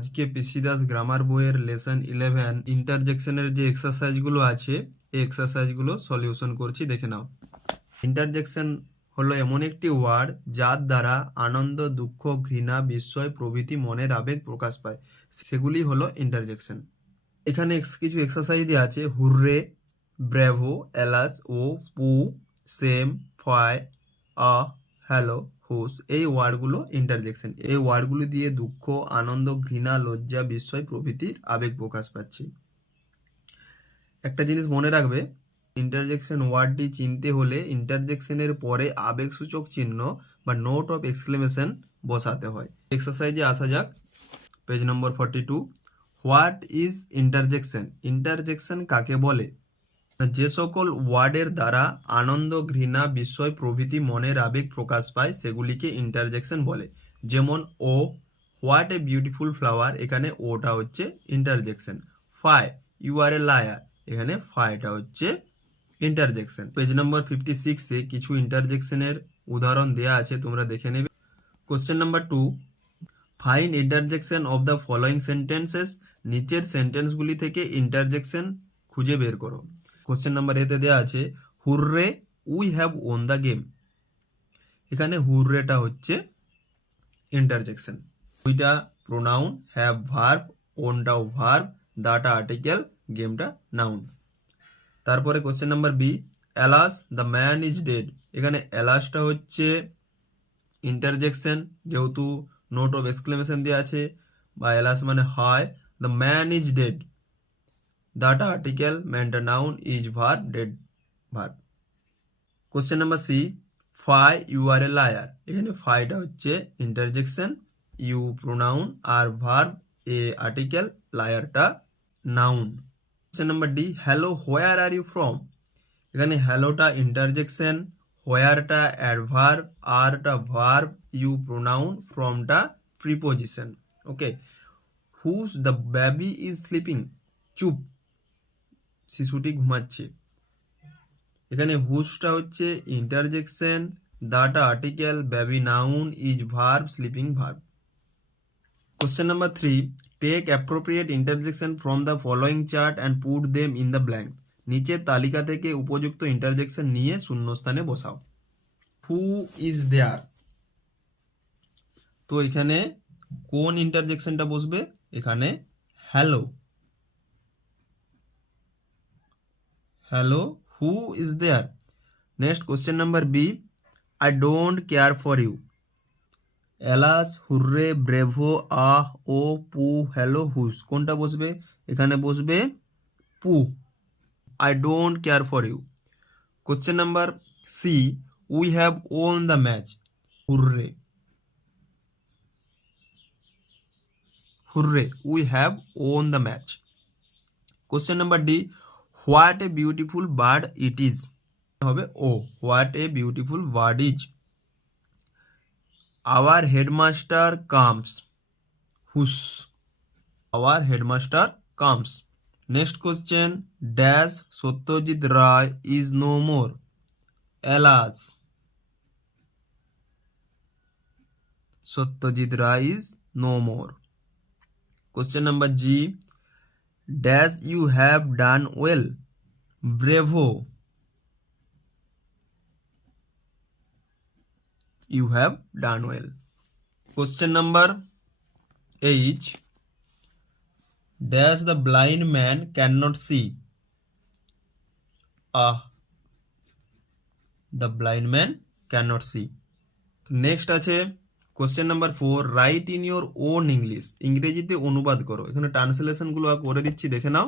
আজকে পিসি দাস গ্রামার বইয়ের লেসন 11 ইন্টারজেকশনের যে এক্সারসাইজগুলো আছে এই এক্সারসাইজগুলো সলিউশন করছি, দেখে নাও। ইন্টারজেকশন হলো এমন একটি ওয়ার্ড যার দ্বারা আনন্দ, দুঃখ, ঘৃণা, বিস্ময় প্রভৃতি মনের আবেগ প্রকাশ পায়, সেগুলি হলো ইন্টারজেকশন। এখানে কিছু এক্সারসাইজ দেওয়া আছে। হুররে, ব্র্যাভো, এলাস, ও, পু, সেম, ফয়, হ্যালো, হুস, এই ওয়ার্ডগুলো ইন্টারজেকশন। এই ওয়ার্ডগুলি দিয়ে দুঃখ, আনন্দ, ঘৃণা, লজ্জা, বিস্ময় প্রভৃতির আবেগ প্রকাশ পাচ্ছে। একটা জিনিস মনে রাখবে, ইন্টারজেকশন ওয়ার্ডটি চিনতে হলে ইন্টারজেকশনের পরে আবেগসূচক চিহ্ন বা নোট অফ এক্সক্লেমেশন বসাতে হয়। এক্সারসাইজে আসা যাক। পেজ নম্বর 42। What is interjection? ইন্টারজেকশন কাকে বলে? যে সকল ওয়ার্ডের দ্বারা আনন্দ, ঘৃণা, বিস্ময় প্রভৃতি মনের আবেগ প্রকাশ পায় সেগুলিকে ইন্টারজেকশন বলে। যেমন oh, what a beautiful flower, এখানে ওটা হচ্ছে interjection. Fie, you are a liar, এখানে ফাইটা হচ্ছে ইন্টারজেকশন। পেজ নম্বর 56-এ কিছু ইন্টারজেকশনের উদাহরণ দেয়া আছে, তোমরা দেখে নেবে। Question number 2, find interjection of the following sentences, নিচের সেন্টেন্সগুলি থেকে ইন্টারজেকশন খুঁজে বের করো। কোশ্চেন নাম্বার এতে দেওয়া আছে hurray, we have won the game, এখানে হুররেটা হচ্ছে ইন্টারজেকশন। উইটা প্রোনাউন, হ্যাভ ভার্ব, ওনটাও ভার্ব, দাটা আর্টিকেল, গেমটা নাউন। তারপরে question number B, alas the man is dead, এখানে অ্যালাসটা হচ্ছে ইন্টারজেকশন, যেহেতু নোট অফ এক্সক্লেমেশন দেওয়া আছে বা অ্যালাস মানে হয়। দ্য ম্যান ইজ ডেড, দাটা আর্টিকেল, ম্যানটা noun, is verb, dead verb. Question number C, fie, you are a liar, এখানে ফাইটা হচ্ছে interjection, you pronoun, are verb, a article, লায়ারটা noun. Question number D, hello where are you from, এখানে হ্যালোটা interjection, হোয়ারটা adverb, আরটা verb, you pronoun, ফ্রমটা preposition. Okay. Hush the baby is sleeping, চুপ, শিশুটি ঘুমাচ্ছে, এখানে হুজটা হচ্ছে ইন্টারজেকশন, দাটা article, baby noun, is verb, sleeping verb. Question number 3, take appropriate interjection from the following chart and put them in the blank, নিচের তালিকা থেকে উপযুক্ত ইন্টারজেকশন নিয়ে শূন্যস্থানে বসাও। হু ইজ দেয়ার, তো এখানে কোন ইন্টারজেকশনটা বসবে? এখানে hello, hello, who is there. Next question number B, I don't care for you, alas, hurray, bravo, oh, pooh, hello, hush, কোনটা বসবে? এখানে বসবে pooh, I don't care for you. Question number C, we have won the match, hurray, hurray, we have won the match. Question number D, what a beautiful bird it is, হবে oh, what a beautiful bird is. Our headmaster comes, হুস, hour headmaster comes. Next question, dash Satyajit Ray is no more, alas, Satyajit Ray is no more. Question number G, dash you have done well, bravo, you have done well. Question number H, dash the blind man cannot see, the blind man cannot see. Next আছে question number 4, write in your own English, ইংরেজিতে অনুবাদ করো। এখানে ট্রান্সলেশনগুলো করে দিচ্ছি, দেখে নাও।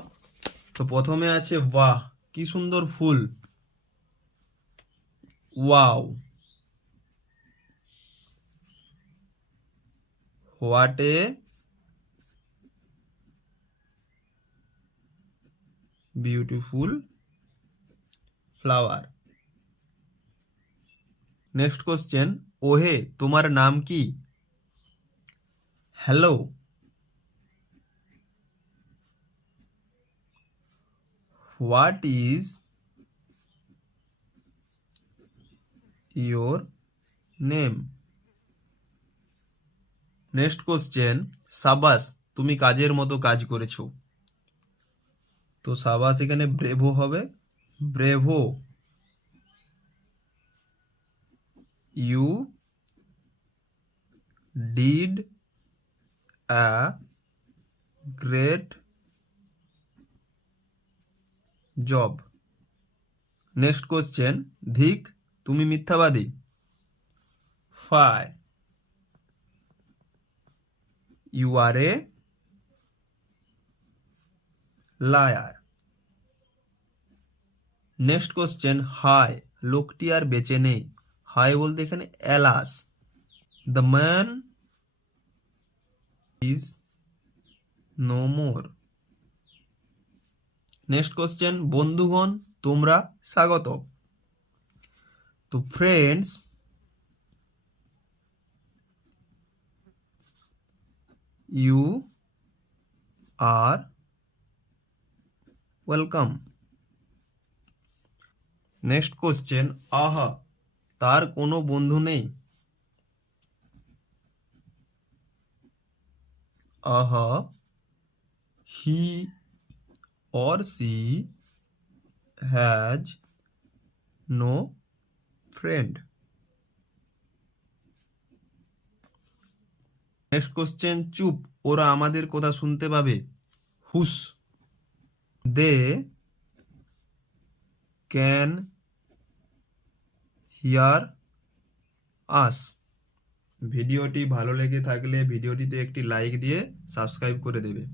তো প্রথমে আছে বাহ কি সুন্দর ফুল, wow, what a beautiful flower. Next question, ওহে তোমার নাম কি, hello, what is your name. Next question, সাবাস তুমি কাজের মতো কাজ করেছো। তো সাবাস এখানে ব্রেভো হবে, bravo. You did a great job. Next question, ধিক তুমি মিথ্যাবাদী। Fie you are a liar. Next question, হাই লোকটি আর বেঁচে নেই। হাই বলতে এখানে alas, the man is no more. Next question, বন্ধুগণ তোমরা স্বাগত। তো friends you are welcome. Next question, আহা তার কোনো বন্ধু নেই। আহা he or she has no friend. Next question, চুপ ওরা আমাদের কথা শুনতে পাবে। হুস দে ক্যান হিয়ার আস। ভিডিওটি ভালো লেগে থাকলে ভিডিওটিতে একটি লাইক দিয়ে সাবস্ক্রাইব করে দেবে।